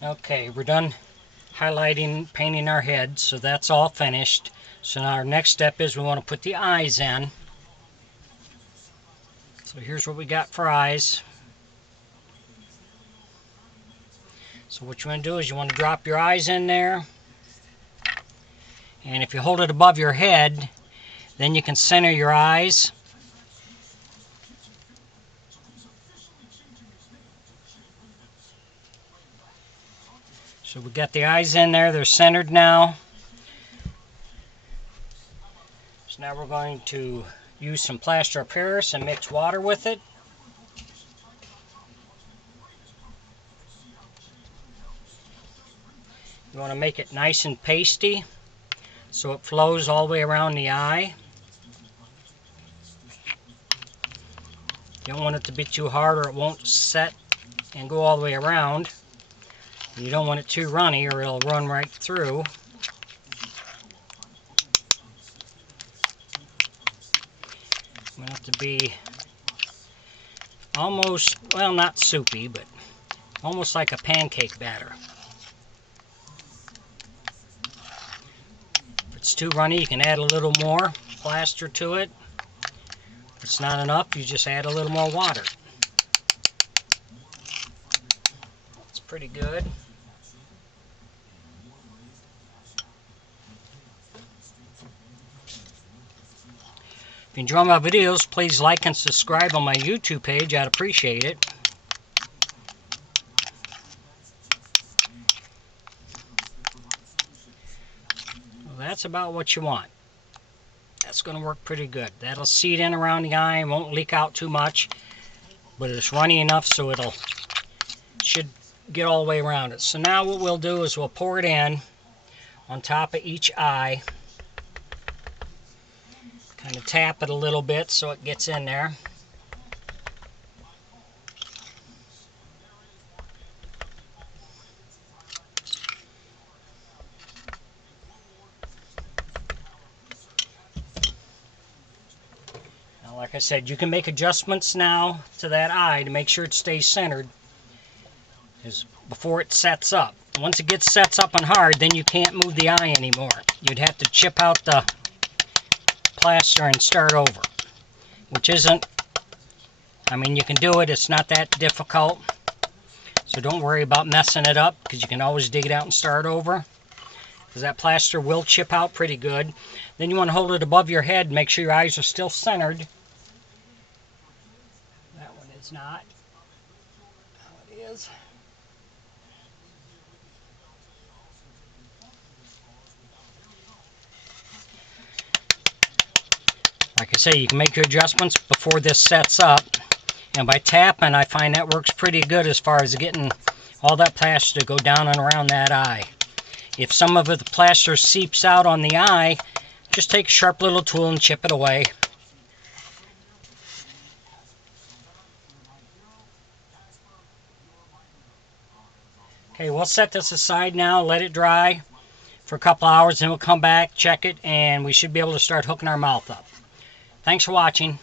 Okay, we're done highlighting, painting our head, so that's all finished. So now our next step is we want to put the eyes in. So here's what we got for eyes. So what you want to do is you want to drop your eyes in there. And if you hold it above your head, then you can center your eyes. So we got the eyes in there, they're centered now. So now we're going to use some plaster of Paris and mix water with it. You want to make it nice and pasty so it flows all the way around the eye. You don't want it to be too hard or it won't set and go all the way around. You don't want it too runny or it'll run right through. You want it to be almost, well, not soupy, but almost like a pancake batter. If it's too runny, you can add a little more plaster to it. If it's not enough, you just add a little more water. It's pretty good. If you enjoy my videos, please like and subscribe on my YouTube page. I'd appreciate it. Well, that's about what you want. That's going to work pretty good. That'll seed in around the eye and won't leak out too much, but it's runny enough so should get all the way around it. So now what we'll do is we'll pour it in on top of each eye. Kind of tap it a little bit so it gets in there. Now, like I said, you can make adjustments now to that eye to make sure it stays centered before it sets up. Once it sets up and hard, then you can't move the eye anymore. You'd have to chip out the plaster and start over, which isn't, I mean, you can do it, it's not that difficult, so don't worry about messing it up because you can always dig it out and start over, because that plaster will chip out pretty good. Then you want to hold it above your head, make sure your eyes are still centered. That one is not. Now it is. Like I say, you can make your adjustments before this sets up. And by tapping, I find that works pretty good as far as getting all that plaster to go down and around that eye. If some of the plaster seeps out on the eye, just take a sharp little tool and chip it away. Okay, we'll set this aside now, let it dry for a couple hours, then we'll come back, check it, and we should be able to start hooking our mouth up. Thanks for watching.